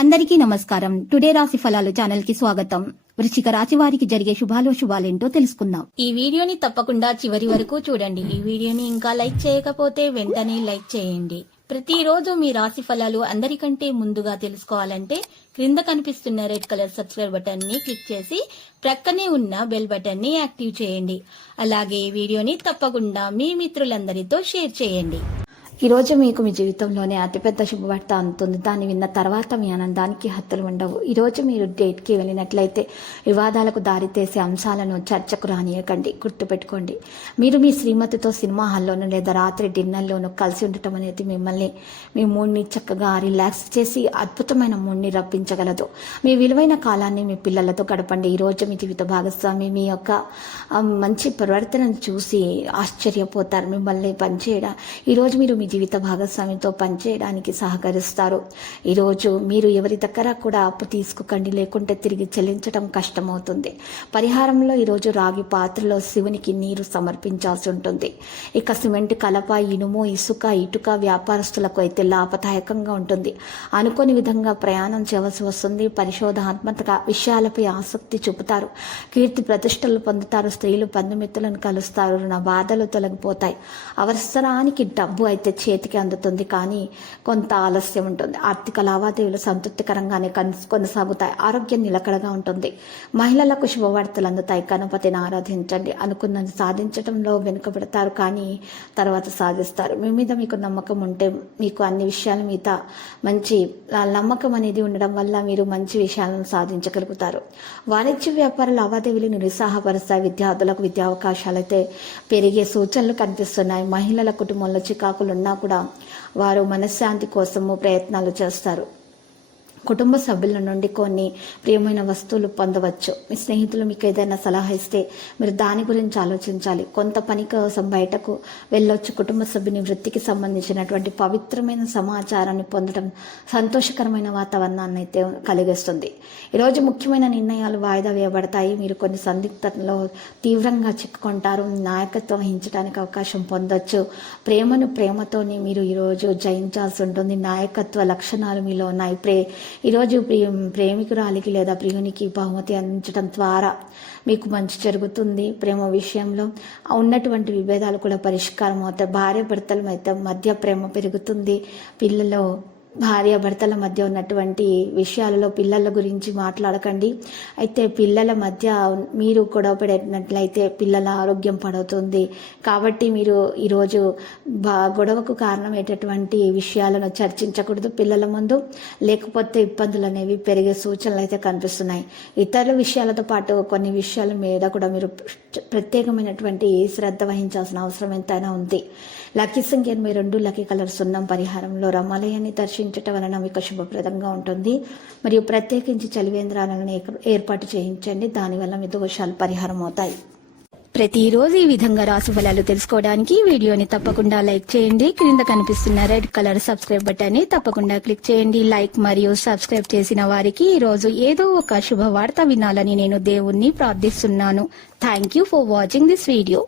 అందరికీ నమస్కారం. టుడే రాశి ఫలాలు ఛానల్ కి స్వాగతం. వృశ్చిక రాశి వారికి జరిగే శుభాలేంటో తెలుసుకుందాం. ఈ వీడియోని తప్పకుండా చివరి వరకు చూడండి. ఈ వీడియోని ఇంకా లైక్ చేయకపోతే వెంటనే లైక్ చేయండి. ప్రతిరోజు మీ రాశి ఫలాలు అందరికంటే ముందుగా తెలుసుకోవాలంటే క్రింద కనిపిస్తున్న రెడ్ కలర్ సబ్స్క్రైబ్ బటన్ ని క్లిక్ చేసి ప్రక్కనే ఉన్న బెల్ బటన్ ని యాక్టివ్ చేయండి. అలాగే ఈ వీడియోని తప్పకుండా మీ మిత్రులందరితో షేర్ చేయండి. ఈ రోజు మీకు మీ జీవితంలోనే అతిపెద్ద శుభవార్త అందుతుంది. దాన్ని విన్న తర్వాత మీ ఆనందానికి హద్దులు ఉండవు. ఈ రోజు మీరు డేట్కి వెళ్ళినట్లయితే వివాదాలకు దారితీసే అంశాలను చర్చకు రానియకండి. గుర్తుపెట్టుకోండి, మీరు మీ శ్రీమతితో సినిమా హాల్లోనూ లేదా రాత్రి డిన్నర్లోనూ కలిసి ఉండటం అనేది మిమ్మల్ని మీ మూడ్ని చక్కగా రిలాక్స్ చేసి అద్భుతమైన మూడ్ని రప్పించగలదు. మీ విలువైన కాలాన్ని మీ పిల్లలతో గడపండి. ఈ రోజు మీ జీవిత భాగస్వామి మీ యొక్క మంచి ప్రవర్తనను చూసి ఆశ్చర్యపోతారు. మిమ్మల్ని పనిచేయడం ఈరోజు మీరు మీ జీవిత భాగస్వామితో పనిచేయడానికి సహకరిస్తారు. ఈరోజు మీరు ఎవరి దగ్గర కూడా అప్పు తీసుకోకండి, లేకుంటే తిరిగి చెల్లించడం కష్టమవుతుంది. పరిహారంలో ఈరోజు రాగి పాత్రలో శివునికి నీరు సమర్పించాల్సి ఉంటుంది. ఇక సిమెంట్, కలప, ఇనుము, ఇసుక, ఇటుక వ్యాపారస్తులకు అయితే లాభదాయకంగా ఉంటుంది. అనుకోని విధంగా ప్రయాణం చేయవలసి వస్తుంది. పరిశోధనాత్మక విషయాలపై ఆసక్తి చూపుతారు. కీర్తి ప్రతిష్టలు పొందుతారు. స్త్రీలు బంధుమిత్రులను కలుస్తారు. నా బాధలు తొలగిపోతాయి. అవసరానికి డబ్బు అయితే చేతికి అందుతుంది, కానీ కొంత ఆలస్యం ఉంటుంది. ఆర్థిక లావాదేవీలు సంతృప్తికరంగానే కొనసాగుతాయి. ఆరోగ్యం నిలకడగా ఉంటుంది. మహిళలకు శుభవార్తలు అందుతాయి. గణపతిని ఆరాధించండి. అనుకున్నది సాధించడంలో వెనుకబడతారు, కానీ తర్వాత సాధిస్తారు. మీ మీద మీకు నమ్మకం ఉంటే మీకు అన్ని విషయాల మీద మంచి నమ్మకం అనేది ఉండడం వల్ల మీరు మంచి విషయాలను సాధించగలుగుతారు. వాణిజ్య వ్యాపార లావాదేవీలు నిరుత్సాహపరుస్తాయి. విద్యార్థులకు విద్యా అవకాశాలు అయితే పెరిగే సూచనలు కనిపిస్తున్నాయి. మహిళల కుటుంబంలో చికాకులు ఉన్నా కూడా వారు మనశ్శాంతి కోసము ప్రయత్నాలు చేస్తారు. కుటుంబ సభ్యుల నుండి కొన్ని ప్రియమైన వస్తువులు పొందవచ్చు. మీ స్నేహితులు మీకు ఏదైనా సలహా ఇస్తే మీరు దాని గురించి ఆలోచించాలి. కొంత పని కోసం బయటకు వెళ్ళొచ్చు. కుటుంబ సభ్యుని వృత్తికి సంబంధించినటువంటి పవిత్రమైన సమాచారాన్ని పొందడం సంతోషకరమైన వాతావరణాన్ని అయితే కలిగిస్తుంది. ఈరోజు ముఖ్యమైన నిర్ణయాలు వాయిదా వేయబడతాయి. మీరు కొన్ని సందిగ్ధతలో తీవ్రంగా చిక్కుకుంటారు. నాయకత్వం వహించడానికి అవకాశం పొందొచ్చు. ప్రేమతోనే మీరు ఈరోజు జయించాల్సి ఉంటుంది. నాయకత్వ లక్షణాలు మీలో ఉన్నాయి. ఈరోజు ప్రేమికురాలికి లేదా ప్రియునికి బహుమతి అందించడం ద్వారా మీకు మంచి జరుగుతుంది. ప్రేమ విషయంలో ఉన్నటువంటి విభేదాలు కూడా పరిష్కారం అవుతాయి. భార్య భర్తల మధ్య ప్రేమ పెరుగుతుంది. భార్యాభర్తల మధ్య ఉన్నటువంటి విషయాలలో పిల్లల గురించి మాట్లాడకండి. అయితే పిల్లల మధ్య మీరు గొడవ పడినట్లయితే పిల్లల ఆరోగ్యం పడుతుంది. కాబట్టి మీరు ఈరోజు గొడవకు కారణమయ్యేటటువంటి విషయాలను చర్చించకూడదు పిల్లల ముందు, లేకపోతే ఇబ్బందులు అనేవి పెరిగే సూచనలు అయితే కనిపిస్తున్నాయి. ఇతర విషయాలతో పాటు కొన్ని విషయాల మీద కూడా మీరు ప్రత్యేకమైనటువంటి శ్రద్ధ వహించాల్సిన అవసరం ఎంతైనా ఉంది. లక్కీ సంఖ్య 82, లక్కీ కలర్ సున్నం. పరిహారంలో రమాలయాన్ని దర్శించటం వలన మీకు శుభప్రదంగా ఉంటుంది. మరియు ప్రత్యేకించి చలివేంద్రాలను ఏర్పాటు చేయించండి. దానివల్ల మీ దోషాలు పరిహారం అవుతాయి. ప్రతిరోజు ఈ విధంగా రాశి ఫలాలు తెలుసుకోవడానికి వీడియోని తప్పకుండా లైక్ చేయండి. క్రింద కనిపిస్తున్న రెడ్ కలర్ సబ్స్క్రైబ్ బటన్ ని తప్పకుండా క్లిక్ చేయండి. లైక్ మరియు సబ్స్క్రైబ్ చేసిన వారికి ఈ రోజు ఏదో ఒక శుభవార్త వినాలని నేను దేవుణ్ణి ప్రార్థిస్తున్నాను. Thank you for watching this video.